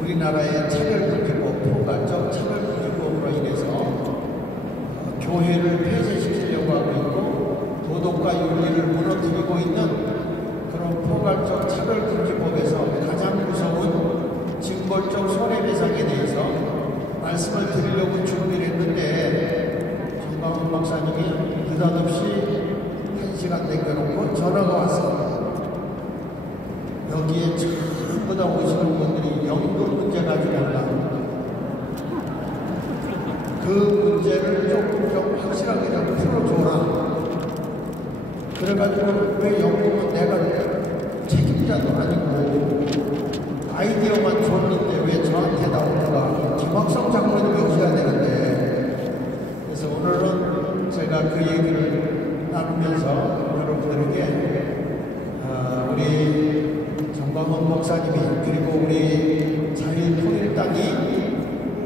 우리나라의 차별금지법, 포괄적 차별금지법으로 인해서 교회를 폐쇄시키려고 하고 있고 도덕과 윤리를 무너뜨리고 있는 그런 포괄적 차별금지법에서 가장 무서운 징벌적 손해배상에 대해서 말씀을 드리려고 준비를 했는데 정광훈 목사님이 느닷없이 1시간 남겨놓고 전화가 왔습니다. 여기에 전부 다 오시는 분들이 연금 문제 가지고 온다. 그 문제를 좀 확실하게 좀 풀어줘라. 그래가지고 왜 연금은 내가 책임자도 아니고 아이디어만 줬는데 왜 저한테 나오는가. 김학성 장로님이 오셔야 되는데. 그래서 오늘은 제가 그 얘기를 나누면서 여러분들에게 우리 정광훈 목사님이 그리고 우리 자유통일당이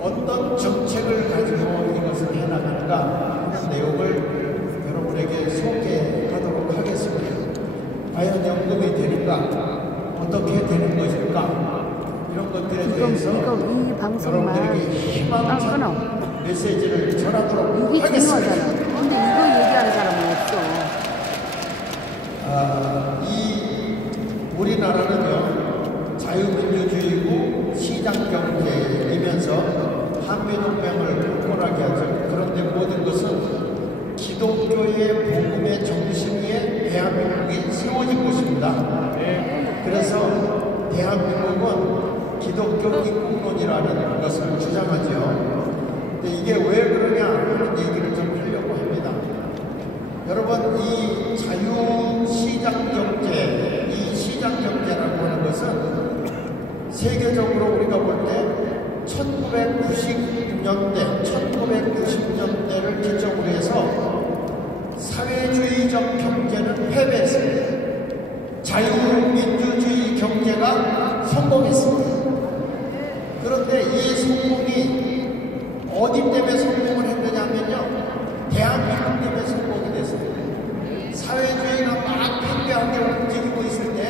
어떤 정책을 가지고 이것을 해나가는가 하는 내용을 여러분에게 소개하도록 하겠습니다. 과연 연금이 되는가? 어떻게 되는 것일까? 이런 것들에 대해서 여러분들에게 희망찬 메시지를 전하도록 하겠습니다. 근데 이거 얘기하는 사람은 없어. 우리나라는요, 자유민주주의고 시장경제이면서 한미동맹을 굳건하게 하죠. 그런데 모든 것은 기독교의 복음의 정신 위에 대한민국이 세워진 것입니다. 그래서 대한민국은 기독교 입국론이라는 것을 주장하죠. 근데 이게 왜 그러냐 하는 얘기를 좀 하려고 합니다. 여러분, 이 자유시장경제, 이 시장경제라고 하는 것은 세계적으로 우리가 볼 때 1990년대를 기점으로 해서 사회주의적 경제는 패배했습니다. 자유민주주의 경제가 성공했습니다. 그런데 이 성공이 어디 때문에 성공을 했느냐면요, 대한민국 때문에 성공이 됐습니다. 사회주의가 막 팽배하게 움직이고 있을 때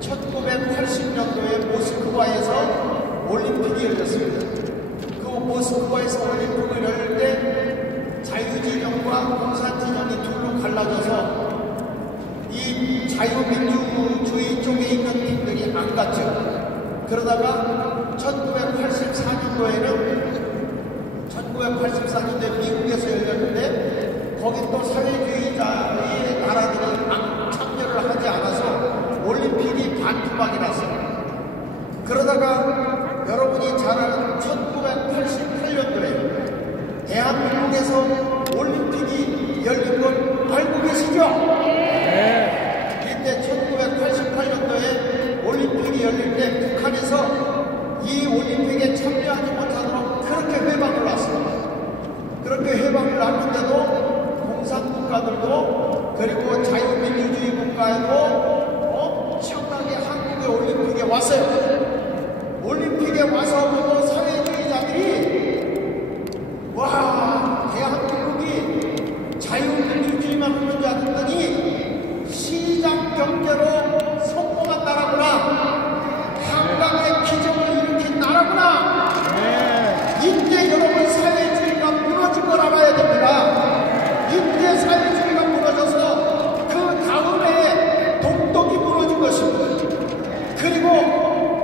1980년도에 모스크바에서 올림픽이 열렸습니다. 그 모스크바에서 올림픽을 열릴 때 자유진영과 공산진영이 둘로 갈라져서 이 자유민주주의 쪽에 있는 팀들이 안 갔죠. 그러다가 1984년도에 미국에서 열렸는데 거기 또 사회주의자의 나라들이 참여를 하지 않아서 올림픽이 반토막이 났어요. 그러다가 여러분이 잘 아는 1988년도에 대한민국에서 올림픽이 열린 걸 알고 계시죠? 네. 이때 1988년도에 올림픽이 열릴 때 북한에서 이 올림픽에 참여하지 못하도록 그렇게 회방을 놨습니다. 그렇게 회방을 놨는데도 공산국가들도 그리고 자유민주주의 국가에도 엄청나게 한국의 올림픽에 왔어요. 올림픽에 와서 보고 사회주의자들이 와, 대한민국이 자유민주주의만 하는 줄 알았더니 시장경제로 성공한 나라구나, 한강의 기적을 일으킨 나라구나. 이때 여러분 사회주의가 무너진 걸 알아야 됩니다. 이때 사회주의가 무너져서 그 다음 해에 독독이 무너진 것입니다. 그리고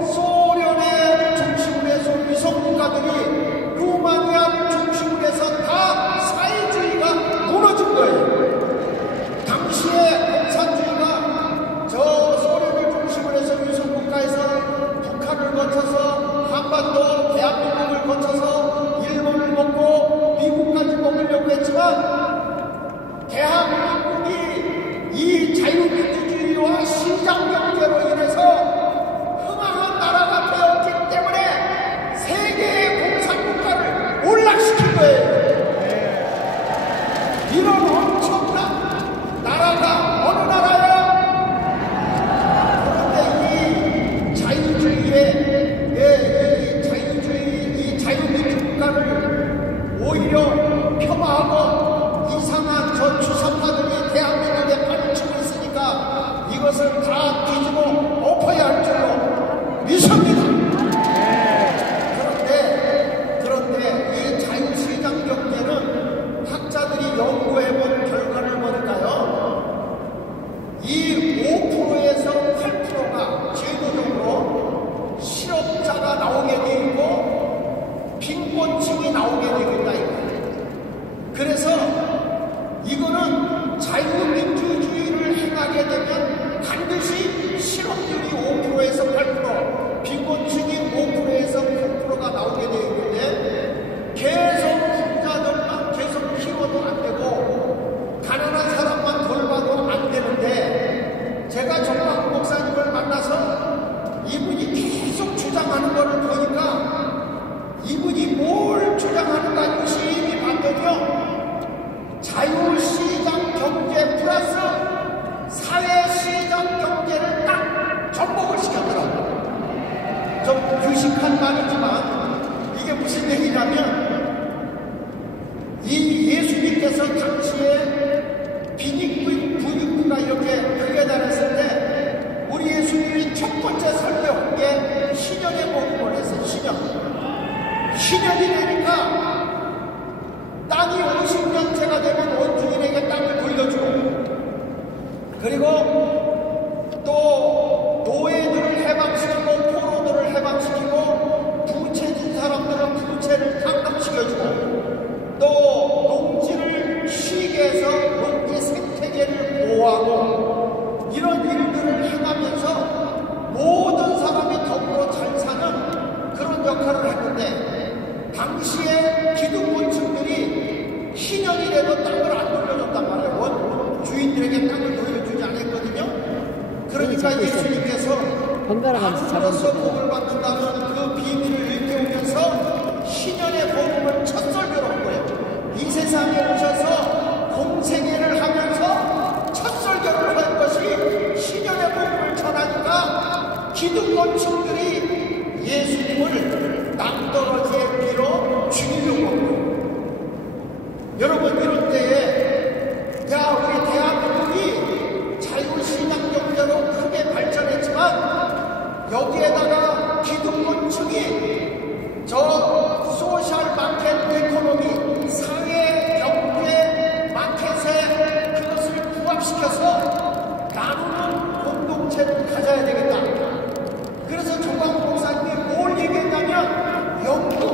이것을 다 뒤집어 엎어야 할 줄로 믿습니다. 그런데 이 자유시장 경제는 학자들이 연구해본 결과를 보니까요, 이 5%에서 8%가 제도적으로 실업자가 나오게 돼 있고 빈곤층이 나오게 되겠다 이거예요. 그래서 이거는 자유민주주의를 행하게 되면 반드시 실업률이 5%에서 8%, 빈곤층이 5%에서 9%가 나오게 되어 있는데 계속 부자들만 계속 키워도 안 되고 가난한 사람만 돌봐도 안 되는데, 제가 정광훈 목사님을 만나서 이분이 계속 주장하는 것을 보니까 이분이 뭘 주장하는가 유심히 봤더니요, 자유시장 경제 플러스 사회시장 경제를 딱 접목을 시켰더라고요. 좀 유식한 말이지만 이게 무슨 얘기냐면, 이 예수님께서 당시에 부익부가 이렇게 크게 다녔을 때 우리 예수님이 첫 번째 설교한 게 신년의 복음을 했어요. 신년이 되니까 땅이 50년째가 되면 원주민에게 땅을 돌려주고, 그리고 또 노예들을 해방시키고 포로들을 해방시키고 부채진 사람들은 부채를 탕감시켜주고, 또 농지를 쉬게 해서 농지 생태계를 보호하고, 이런 일들을 행하면서 모든 사람이 더불어 잘 사는 그런 역할을 했는데, 당시에 기득권층들이 신년이라도 땅을 안 돌려줬단 말이에요. 주인들에게 땅을 돌려주지 않았거든요. 그러니까 예수님께서 아무로서 복을 받는다는 그 비밀을 일깨우면서 신년의 복음을 첫 설교로 한 거예요. 이 세상에 오셔서 공생애를 하면서 첫 설교를 한 것이 신년의 복음을 전하니까 기득권층들이 예수님을 낭떠러지에 빌어 죽이려고 합니다. 여러분, 이런 때에 우리 대한민국이 자유시장 경제로 크게 발전했지만 여기에다가 기득권층이 저 소셜 마켓 이코노미, 사회 경제 마켓에 그것을 부합시켜서 나누는 공동체를 가져야 되겠다. 그래서 정광훈 목사님이 뭘 얘기했냐면, 영국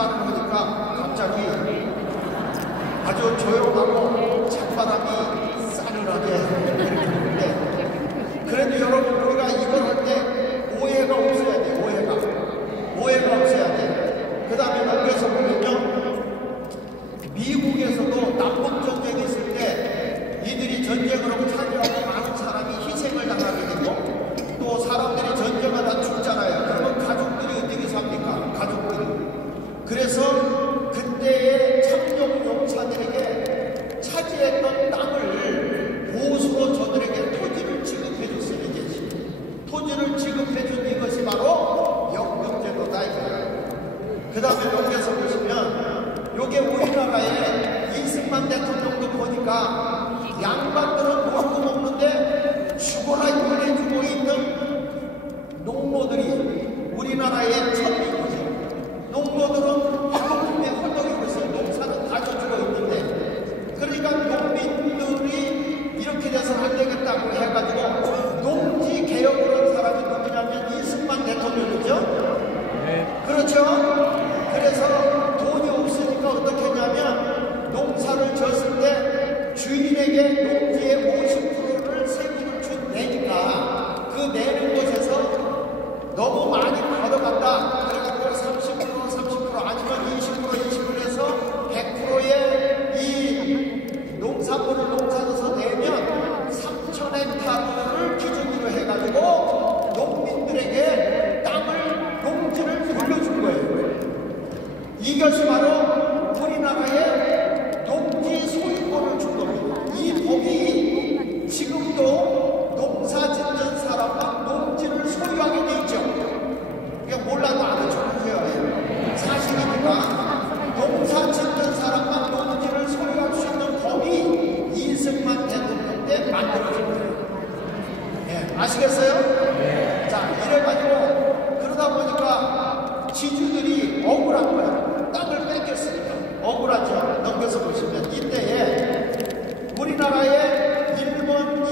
말을 하니까 갑자기 아주 조용하고 찬바람이 싸늘하게 이렇게 부는데, 그래도 여러분 우리가 이걸 할 때 오해가 없어야 돼. 오해가 없어야 돼. 그 다음에 넘겨서 보면요, 미국에서도 남북전쟁이 있을 때 이들이 전쟁을 하고 차지하고 많은 사람이 희생을 당하게 되고, 또 사람들이 전쟁하다 죽잖아요. 그러면 가족들이 어떻게 삽니까? 가족들이. 그래서 그때의 참전용사들에게 차지했던 땅을 보수로 저들에게 토지를 지급해 줬어요. 토지를 지급해 준 이것이 바로 영금제도다 이거예요. 그 다음에 넘겨서 보시면 요게 우리나라의 이승만 대통령도 보니까 양반들은 먹고 먹는데 죽어라 일해주고 있는 농노들이 우리나라의 천민이죠. 농노들은 한국에 활동하고 있어요. 농사는 다 저주고 있는데, 그러니까 농민들이 이렇게 돼서는 안 되겠다고 해가지고 농지 개혁을 한 사람이 누구냐면 이승만 대통령이죠. 그렇죠? 그래서 돈이 없으니까 어떻게 했냐면 농사를 졌을 때 주인에게 농지의 50%를 세금을 내니까 그 내는 곳에서 너무 많이 받아간다. 그래가지고 30% 아니면 20% 해서 100%의 이 농산물을 농사져서 내면 3,000헥타르를 기준으로 해가지고 농민들에게 땅을, 농지를 돌려준 거예요. 이것이 바로 우리나라의 농지 소유권을 준 겁니다. 이 법이 지금도 농사 짓는 사람만 농지를 소유하게 돼 있죠. 그냥 몰라도 알아주세요. 사실이니까 농사 짓는 사람만 농지를 소유할 수 있는 법이 이승만 대통령 때 만들어진 거예요. 네, 아시겠어요? 네. 자, 이래가지고 그러다 보니까 지주들이 억울한 거예요. 땅을 뺏겼으니까 억울하죠. 넘겨서 보시면 이때에 우리나라의 일본이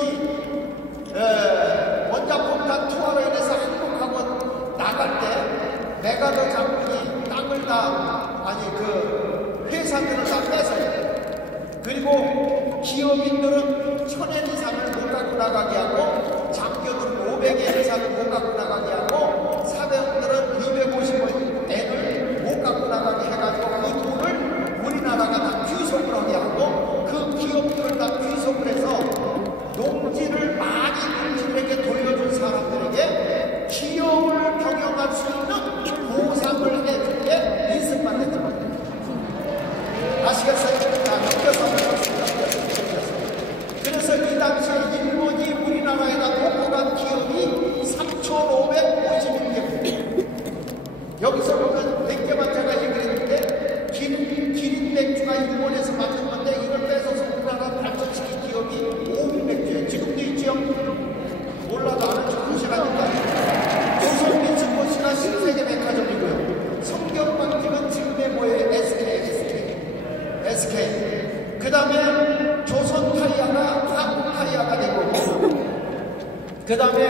원자폭탄 투하로 인해서 한국하고 나갈 때 메가더 장군이 땅을 그 회사들을 다 뺏어요. 그리고 기업인들은 1000엔 이상을 못 갖고 나가게 하고, 장교들은 500엔 이상을 못 갖고 나가게 하고, 사병들은 250엔을 못 갖고 나가게 해가지고 그 돈을 우리나라가 다 귀속을 하게 하고, 그 기업들을 다 귀속을 해서 농지를 많이 농지들에게 돌려준 사람들에게 기업을 경영할 수 있는 보상을 해준 게 이승만 대통령입니다. 아시겠어요? 자, 넘겨서. 그래서 이 당시에 일본이 우리나라에다 놓고 간 기업이 3,550개. 여기서 보면 몇 개만 제가 얘기했는데, 기린 맥주가 일본에서 만든 건데 이걸 뺏어서 우리나라 발전시킨 기업이 500개예요. 지금도 있죠? 몰라도 아는 척 하시라니까. 조선민스포츠나 신세계 백화점이고요. 성경방직은 지금의 뭐예요? SK. 그 다음에 조선타이어가 한국타이어가 되고, 그 다음에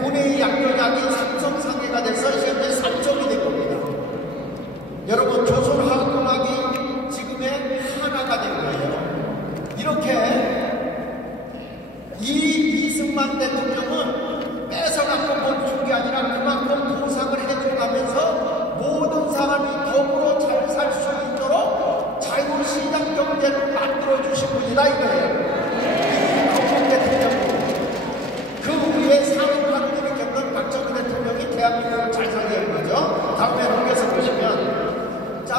문해의 약효약이 삼성상해가 돼서 현재 삼성이 된 겁니다. 여러분, 조선화학공학이 지금의 하나가 된 거예요. 이렇게 이승만 대통령은 뺏어갖고 멈춘 게 아니라 그만큼 보상을 해줘가면서 모든 사람이 더불어 잘 살 수 있도록 자유시장 경제를 만들어주신 분이다 이거예요. 이승만 대통령. 그 위에 상업화를 일으켰던 박정희 대통령이 대한민국을 잘 살게 한 거죠. 다음에 넘겨서 보시면, 자,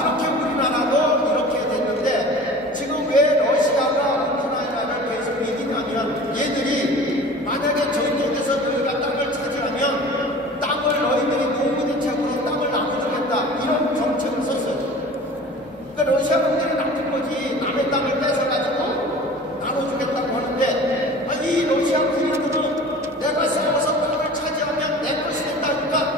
이렇게 우리나라도 이렇게 됐는데 지금 왜 러시아가 우크라이나를 계속 이기냐면, 얘들이 만약에 전쟁에서 너희가 땅을 차지하면 땅을 너희들이 노무 대책으로 땅을 나눠주겠다 이런 정책을 썼어요. 그러니까 러시아군들이 나쁜 거지. 남의 땅을 뺏어가지고 나눠주겠다고 하는데, 이 러시아 군인들은 내가 싸워서 땅을 차지하면 내 것이 된다니까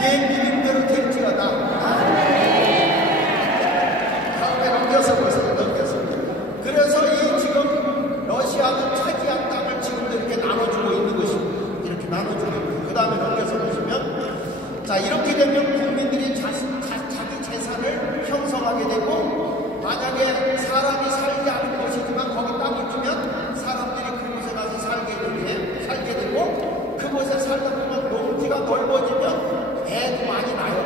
내 믿음대로 될지어다. 다음에 넘겨서 보세요. 넘겨서. 그래서 이 지금 러시아는 차지한 땅을 지금도 이렇게 나눠주고 있는 것입니다. 이렇게 나눠주고 있고, 그 다음에 넘겨서 보시면, 자, 이렇게 되면 국민들이 자기 재산을 형성하게 되고, 만약에 사람이 살지 않은 곳이지만 거기 땅을 주면 사람들이 그곳에 가서 살게 되고, 그곳에 살다 보면 농지가 넓어지면 애도 많이 나요.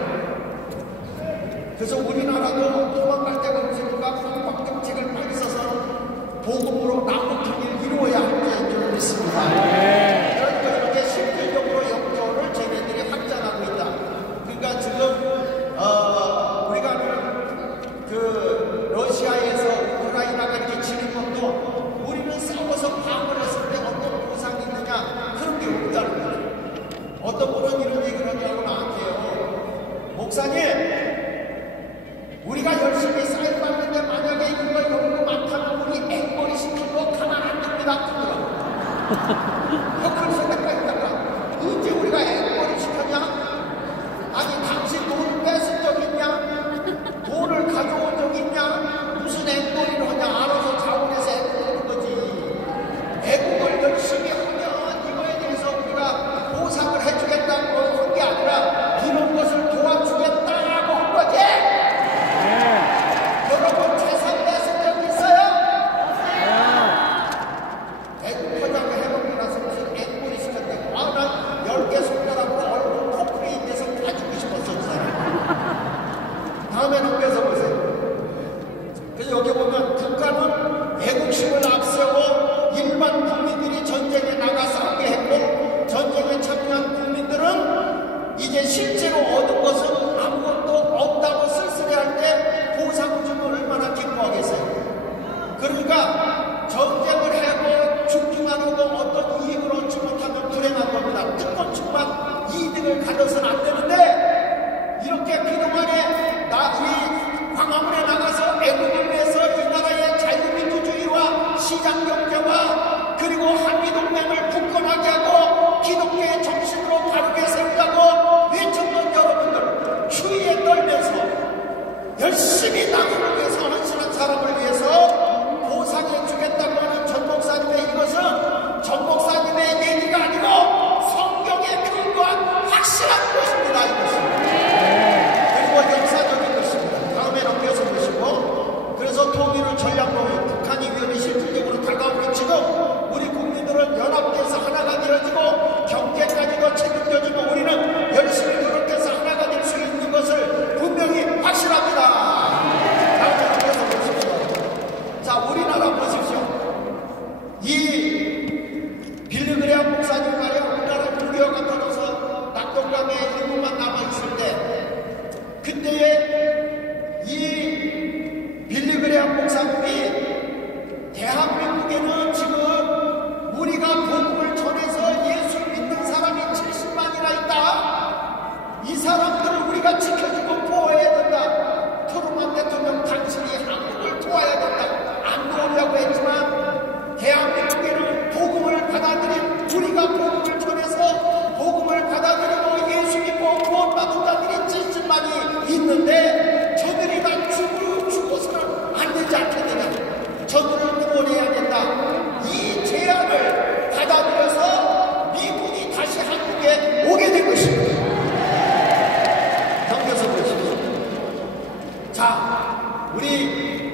그래서 우리나라도 도망갈 때가 없으니까 국방정책을 많이 써서 보급으로 남북통일을 이루어야 할 줄 믿습니다. 그러니까 이렇게 실질적으로 영토를 쟤네들이 확장하고 있다. 그러니까 지금 우리가 그 러시아에서 우크라이나가 이렇게 지는 것도 우리는 싸워서 방어를 했을 때 어떤 보상이 있느냐, 그런 게 없다는 거죠. 어떤 분은 이런 얘기를 하더라고 나한테요. 목사님, 우리가 열심히 쌓여봤는데 만약에 이거 연구 많다면 우리 앵벌이 시키고 가만 안 둡니다. 그런 생각가 있다가 언제 우리가 앵벌이 시켰냐? 아니 당신 돈을 뺏은 적 있냐? 돈을 가져온 적 있냐? 무슨 앵벌이를 하냐? 알아서 자원해서 앵벌하는 거지. 애국을 열심히 하면 이거에 대해서 우리가 보상을 해주겠다고 한 게 아니라 이런 것을 도와주겠다라고 한 거지. 여러분 재산 뺏은 적 있어요? 애국 포장을 해먹고 나서 무슨 앵벌이 시켰다고. 아, 난 10개 손가락으로 얼굴 코프레인 데서 가지고 싶었어, 그 사람. 다음에 넘겨서 보세요. 그래서 여기 보면 국가는 애국심을 앞세워 일반 국민들이 전쟁에 나가 싸우게 했고, 전쟁에 참여한 국민들은 이제 실제로 얻은 것은 아무것도 없다고 쓸쓸해할 때 보상을 주면 얼마나 기뻐하겠어요. 그러니까 전쟁을 하고 죽기만 하고 어떤 이익을 얻지 못하면 불행한 겁니다. 특권층만 이득을 가져서는 안 되는데, 이렇게 그동안에 우리 광화문에 나가서 애국을 위해서 이 나라의 자유민주주의와 시장경제와 그리고 한미동맹을 굳건하게 하고 기독교의 정신으로 바르게 세우자고 외쳤던 여러분들, 추위에 떨면서 열심히 나라를 위해서 헌신한 사람을 위해서 보상해 주겠다고 하는 전 목사님의 이것은 전 목사님의 얘기가 아니고 성경에 근거한 확실한 것입니다. 이것은. 그리고 역사적인 것입니다. 다음에 넘겨서 보시고, 그래서 통일을 전략으로 북한이 위협이 실질적으로 다가오는 지금 우리 국민들은 연합돼서 하나가 되어지고 경제까지도 책임져지고 우리는 열심히 노력해서 하나가 될 수 있는 것을 분명히 확실합니다. 다음에 넘겨서 보십시오. 자, 우리나라 보십시오. 이 빌리그레암 목사님 말이야, 우리나라 무료가 터져서 낙동강에 일부만 남아있을 때, 그때에 이 빌리그레암 목사님이 대한민국에는 지금 우리가 복음을 전해서 예수 믿는 사람이 70만이나 있다. 이 사람들을 우리가 지켜주고 보호해야 된다. 트루먼 대통령 당신이 한국을 도와야 된다. 안 도우려고 했지만 대한민국에는 복음을 받아들인, 우리가 복음을 전해서 복음을 받아들이고 예수 믿고 구원받은 자들이 70만이 있는데 저들이 다 죽어서는 안 되지 않겠느냐. 저들을 구원해야 된다. 이 제안을 받아들여서 미국이 다시 한국에 오게 된 것입니다. 넘겨서 보십시오. 자,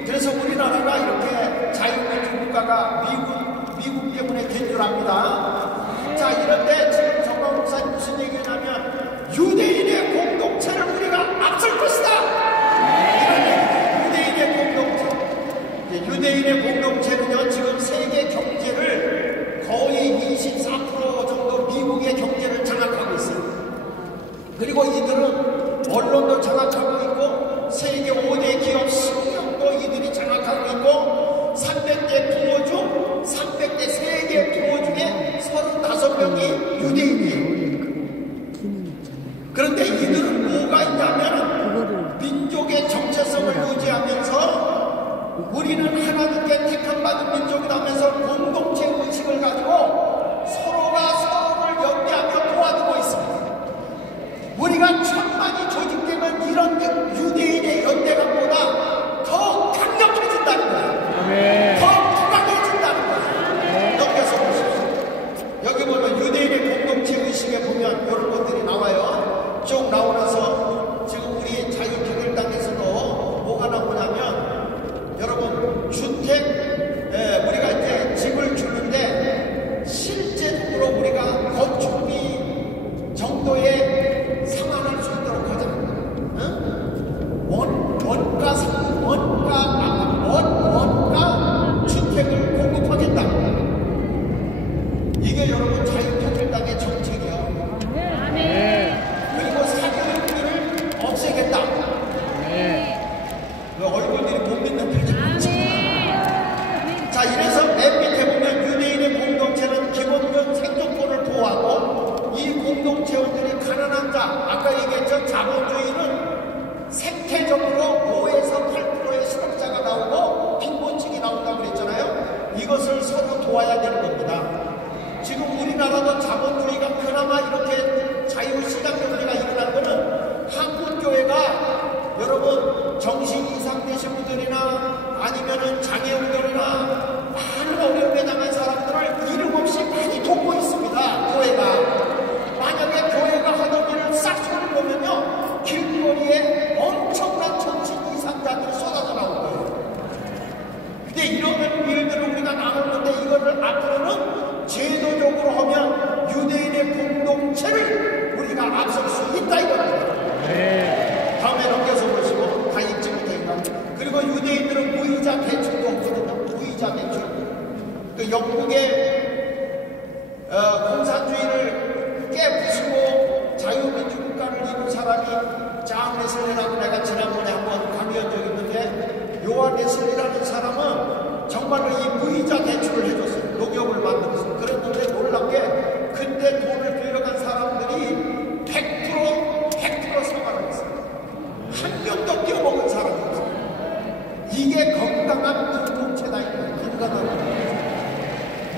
그래서 우리나라가 이렇게 자유민주 국가가 미국 때문에 된 줄 압니다. 자, 이런데 지금 정광 목사님 무슨 얘기냐면 유대인의 공동체를 우리가 앞설 것이다. 이런 유대인의 공동체. 유대인의 공동체는요, 지금 세계 경제를 거의 24% 정도 미국의 경제를 장악하고 있어요. 그리고 이들은 언론도 장악하고 있고 세계 5대 기업 10명도 이들이 장악하고 있고 300개 부호 중 300개 세계 부호 중에 35명이 유대인이에요. 그런데 이들은 뭐가 있냐면 민족의 정체성을 유지하면서 우리는 하나님께 택함받은 민족이라면서 공동체 의식을 가지고 서로가 서로를 연대하며 도와주고 있습니다. 우리가 가난한 자, 아까 얘기했죠. 자본주의는 생태적으로 5에서 8%의 실업자가 나오고 빈곤층이 나온다고 그랬잖아요. 이것을 서로 도와야 되는 겁니다. 지금 우리나라도 자본주의가 그나마 이렇게 자유시장 경제가 일어난 거는 한국교회가 여러분 정신 이상 되신 분들이나 아니면은 장애우들이나 많은 어려움에 당한 사람들을 이름 없이 많이 돕고 있습니다. 교회가. 만약에 교회가 하던 일을 싹 손을 보면요, 길거리에 엄청난 정신 이상자들이 쏟아져 나올 거예요. 근데 이런 일들을 우리가 나눴는데 이거를 앞으로는 제도적으로 하면 유대인의 공동체를 우리가 앞설 수 있다 이겁니다. 다음에 넘겨서 보시고 다 읽지 못하니까. 그리고 유대인들은 무이자 대출도 없거든요. 무이자 대출. 그 영국의 공산주의를 깨부수고 자유민주국가를 이룬 사람이 장 웨슬리라고 내가 지난번에 한번 강의한 적이 있는데, 요한 웨슬리라는 사람은 정말로 이 무이자 대출을 해줬어요. 농협을 만들었어요. 그랬는데 놀랍게 그때 돈을 빌려간 사람들이 100% 상환을 했어요. 한 명도 뛰어먹은 사람이 없어요. 이게 건강한 공동체다. 건강한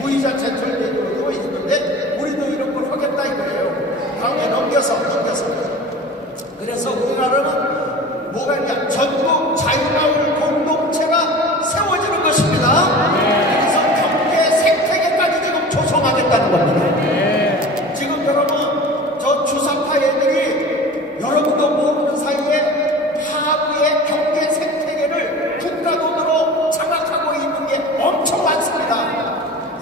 무이자 대출 대출도 있는데 우리도 이런 걸 하겠다 이거예요. 다음에 넘겨서 그래서 우리나라는 뭐가 있냐, 전국 자유마을 공동체가 세워지는 것입니다. 그래서 경제 생태계까지 지금 조성하겠다는 겁니다. 지금 여러분 저 주사파 애들이 여러분도 모르는 사이에 하부의 경제 생태계를 국가 돈으로 장악하고 있는 게 엄청 많습니다.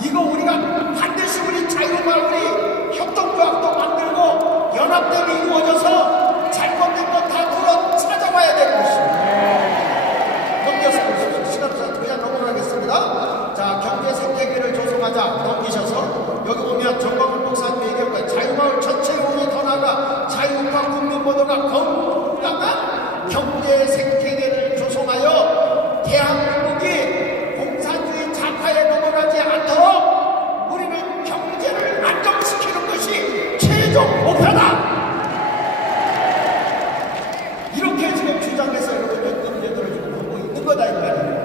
이거 우리가 반드시 우리 자유마을이 협동조합도 만들고 연합대로 이루어져서 잘못된 건 다 돌아 찾아와야 되는 것입니다. 넘겨서 보십시오. 시간 없어서 그냥 넘어가겠습니다. 자, 경제 생태계를 조성하자. 넘기셔서 여기 보면 정광훈 목사님 얘기한 거예요. 자유마을 전체 운이 더 나아가 자유파 국민 모두가 건강한 경제 생태계를 조성하여 대한민국이 공산주의 좌파에 넘어가지 않도록 우리는 경제를 안정시키는 것이 최종 목표다. 이렇게 지금 주장해서 여러분 문제들을 지금 하고 있는 거다 이 말이에요.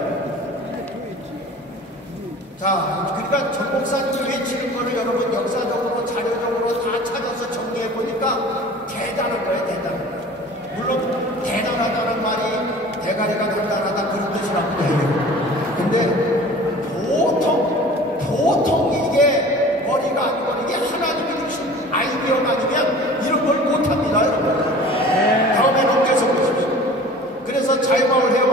자, 그러니까 정 목사님이 외치는 거를 여러분 역사적으로 자료적으로 다 찾아서 정리해 보니까 대단한 거예요. 대단한 거예요. 물론 대단하다는 말이 대가리가 단단하다 그런 뜻이라고 해요. 근데 보통 이게 머리가 아니고 이게 하나님이 주신 아이디어가 아니면 이런 걸 못합니다 여러분. 다음에 넘겨서 보십시오. 그래서 자유마을 회원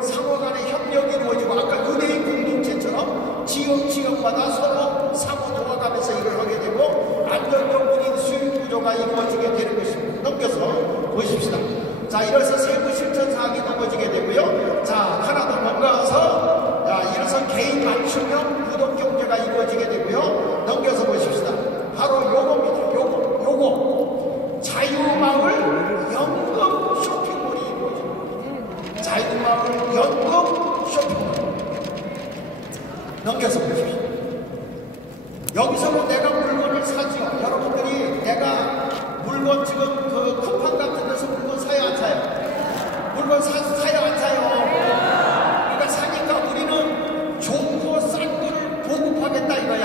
상호 간의 협력이 이루어지고 아까 유대인 공동체처럼 지역마다 서로 상호 도와가면서 일을 하게 되고 안정적 운인 수익 구조가 이루어지게 되는 것입니다. 넘겨서 보십시다. 자, 이래서 세부 실천 사항이 넘어지게 되고요. 자, 하나 더 넘어가서 이래서 개인 맞춤형 구독 경제가 이루어지게 되고요. 넘겨서 보십시다. 바로 요겁니다. 요거 자유마을 연금 쇼핑몰이 이루어집니다. 자유마을 연금 쇼핑몰. 넘겨서 보십시오. 여기서는 내가 물건을 사지요. 여러분들이 내가 물건 지금 그 쿠팡 같은 데서 물건 사요 안 사요? 물건 사요 안 사요? 그러니까 사니까 우리는 좋고 싼 거를 보급하겠다 이거야.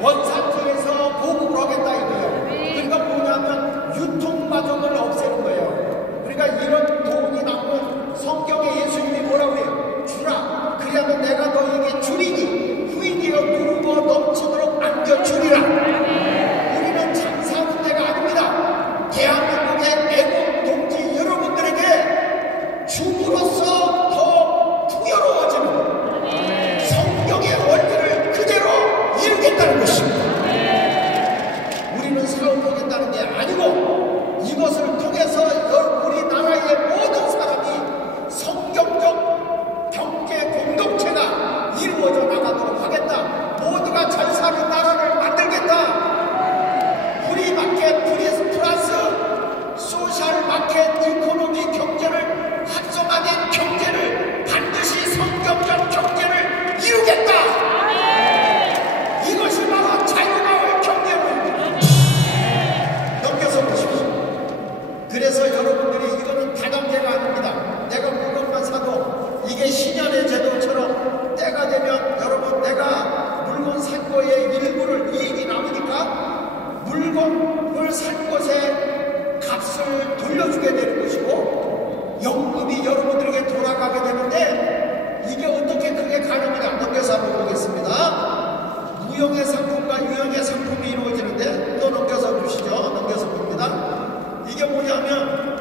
원산지에서 보급을 하겠다 이거예요. 그러니까 뭐냐면 유통마점을 없애는 거예요. 그러니까 이런 돈이 남은 성경에 예수님이 뭐라고 해요? 주라. 그러면 내가 너에게 주리니 후인이여 누르고 넘치도록 안겨주리라. 우리는 장사하는 데가 아닙니다. 돌려주게 되는 것이고 연금이 여러분들에게 돌아가게 되는데 이게 어떻게 그게 가능하냐 넘겨서 한번 보겠습니다. 무형의 상품과 유형의 상품이 이루어지는데 또 넘겨서 주시죠. 넘겨서 봅니다. 이게 뭐냐면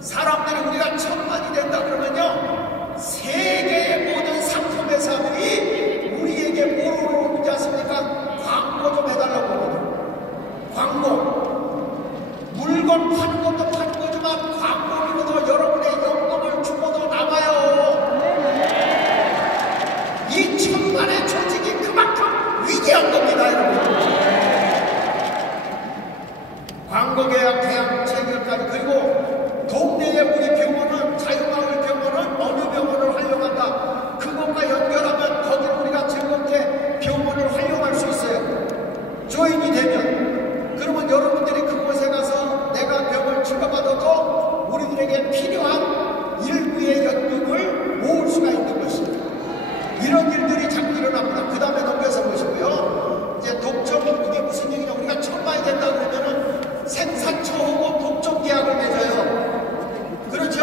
사람들이 우리가 천만이 된다 그러면요 세계의 모든 상품 회사들이 우리에게 뭐로 오는지 아십니까? 광고 좀 해달라고 하거든요. 광고 물건 파는 것도 파는 거지만 광고비로도 여러분의 연금을 주고도 남아요. 이 천만의 조직이 그만큼 위대한 겁니다 여러분. 광고계약 계약 체결까지. 그리고 동네에 우리 병원은 자유마을 병원은 어느 병원을 활용한다 그것과 연결하면 거기 우리가 즐겁게 병원을 활용할 수 있어요. 조인이 되면 그러면 여러분들이 그곳에 가서 내가 병을 치료받아도 우리들에게 필요한 일부의 연금을 모을 수가 있는 것입니다. 이런 일들이 자꾸 일어납니다. 그 다음에 넘겨서 보시고요. 이제 독점 이게 무슨 얘기냐 우리가 천만이 된다 그러면은 생산처하고 독점 계약을 맺어요. 그렇죠?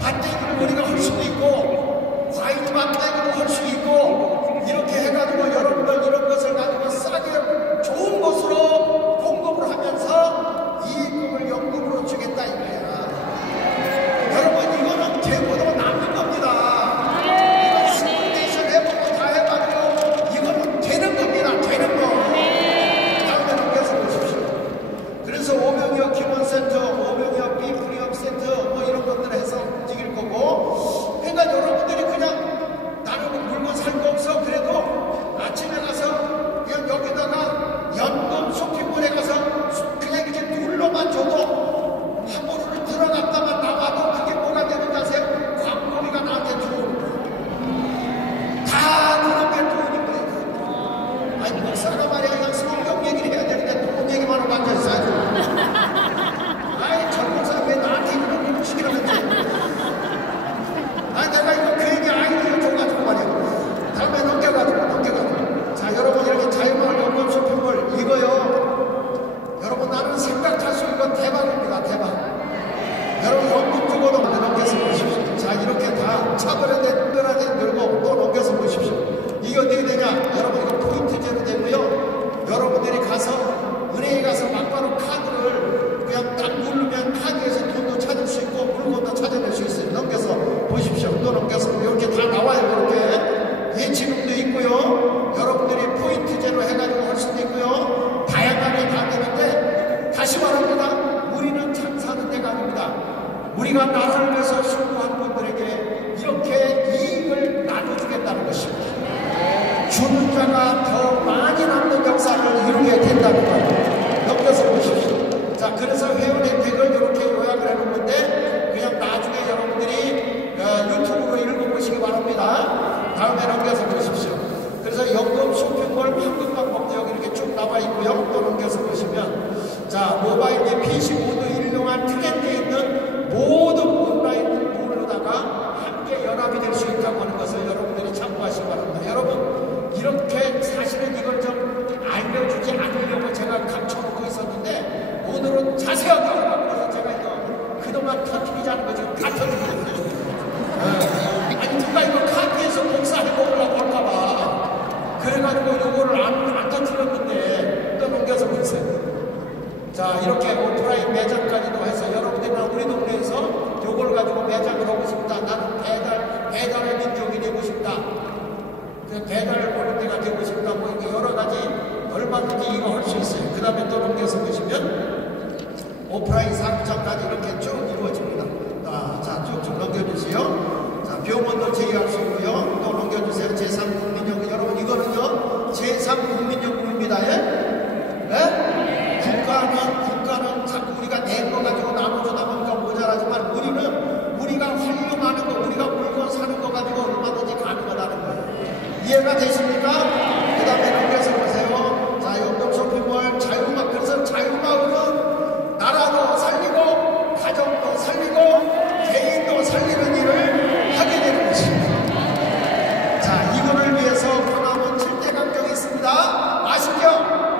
밭대기를 우리가 할 수도 있고 과일 밭대기도 할 수 있고 이렇게 해가지고 여러분들 이런 것을 가지고 싸게 좋은 것으로 공급을 하면서 이익금을 연금으로 주겠다 이거야. 여러분 이거는 되고도 남는 겁니다. 이거 시뮬레이션 해보고 다 해가지고 이거는 되는 겁니다. 되는 거. 다음에 넘겨서 보십시오. 그래서 오명이어 기본센터, 오명이어 비프리업센터 뭐 이런 것들을 해서 움직일 거고 그러니까 여러분들이 그냥 나는 물건 살 거 없어 그래도 아침에 가서 그냥 여기다가 연금 쇼핑몰에 가서 그냥 이렇게 눌러만 줘도 화물을 들어갔다가 나와도 그게 뭐가 되는지 아세요? 광고비가 나한테 들어오는 거예요. 다 그런 게 돈인 거예요. 아니 목사가 말이야 그냥 성경 얘기를 해야 되는데 돈 얘기만 하고 앉아있어야죠. 아이 저 목사 왜 나한테 이런 공부 시켰는지. 아니 내가 이거 괜히 아이디어 줘가지고 말이야. 다음에 넘겨가지고 자 여러분 이렇게 자유마을 연금 쇼핑몰 이거요 여러분 나는 생각할 수 있는 건 대박입니다. 대박. 여러분 연금 주고도 넘겨서 보십시오. 자 이렇게 다 차별화된 특별화된 늘고 또 넘겨서 보십시오. 이게 어떻게 되냐 여러분 이거 포인트제로 되고요 여러분들이 가서 은행에 가서 막바로 카드를 그냥 딱 누르면 카드에서 돈도 찾을 수 있고 물건도 찾아낼 수 있어요. 넘겨서 보십시오. 또 넘겨서 이렇게 다 나와요. 이렇게 예치금도 있고요 여러분들이 포인트제로 해가지고 할 수도 있고요 다양하게 다 되는데 다시 말합니다. 우리는 장사하는 데가 아닙니다. 우리가 나라를 위해서 수고한 분들에게 이렇게 이익을 나눠주겠다는 것입니다. 주는 자가 더 많이 남는 역사를 이루게 된다는 거예요. 넘겨서 보십시오. 자 그래서 회원 혜택을 이렇게 요약을 해놓은 건데 그냥 나중에 여러분들이 유튜브로 읽어보시기 바랍니다. 다음에 넘겨서 보십시오. 그래서 연금 쇼핑몰 판금 방법도 여기 이렇게 쭉 나와 있고요. 또 넘겨서 보시면 자 모바일 및 PC 모두 일용할 트렌드에 있는 모든 온라인 몰로다가 함께 연합이 될 수 있다고 하는 것을 여러분들이 참고하시기 바랍니다. 여러분 이렇게 사실은 이걸 좀 알려주지 않으려고 제가 감춰놓고 있었는데 오늘은 자세하게 하라고 해서 제가 이거 그동안 터뜨리지 않은 거 지금 다 터뜨리고 있어요. 아니 누가 이거 카드에서 복사해보려고 할까봐 그래가지고 요거를 안 터뜨렸는데 또 넘겨서 보세요. 자 이렇게 오프라인 매장까지도 해서 여러분들이나 우리 동네에서 요걸 가지고 매장을 하고 싶다. 나는 배달의 민족이 되고 싶다. 배달을 보는 데가 되고 싶다. 뭐 이렇게 여러 가지 얼마든지 이거 할 수 있어요. 그 다음에 또 넘겨서 보시면 오프라인 상점까지 이렇게 쭉 이루어집니다. 자 쭉쭉 넘겨주세요. 자 병원도 제휴할 수 있고요. 또 넘겨주세요. 제3국민연금. 여러분 이거는요 제3국민연금입니다. 예? 국가는 자꾸 우리가 낸 거 가지고 나눠주다 보니까 모자라지만 우리가 활용하는 거 우리가 물건 사는 거 가지고 얼마든지 가능하다는 거예요. 이해가 되십니까? 그 다음에 넘겨서 보세요. 자 연금 쇼핑몰 자유마을. 그래서 자유마을은 나라도 살리고 가정도 살리고 개인도 살리는 일을 하게 되는 것입니다. 자 이거를 위해서 광화문 7대 강정이 있습니다. 아시죠?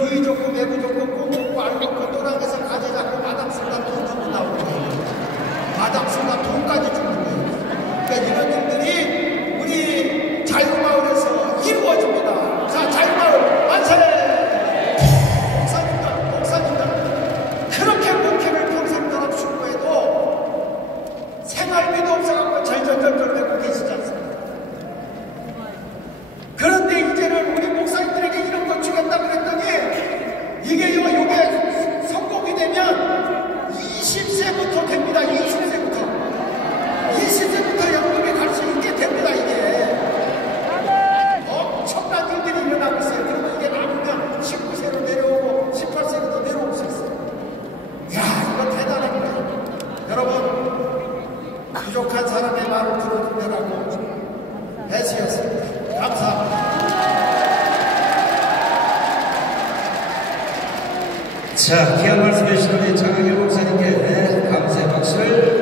누이 좋고 매부 좋고 꼭 먹고 알 먹고 또랑에서 가지 잡고 마당 쓸다 돈 주고 나오는 거예요. 마당 쓸다 돈까지 주는 거예요. 그러니까 이런 일들이 우리 자유마을에서 이루어집니다. 자, 자유마을 만세! 목사님들 그렇게 목회를 평생 들어주고 해도 생활비도 없어갖고 절절절절 맺고 계시지 않습니까? 그런데 이제는 우리 목사님들에게 이런 걸 주겠다 그랬더니 이게 성공이 되면 20세부터 됩니다. 20세부터 연금이 갈 수 있게 됩니다. 이게 엄청난 일들이 일어나고 있어요. 그리고 이게 남으면 19세로 내려오고 18세로 내려올 수 있어요. 이야, 이거 대단합니다. 여러분, 부족한 사람의 말을 들어주느라고 배수였습니다. 감사합니다. 자, 귀한 말씀 해주신 우리 장학일 목사님께 감사의 박수를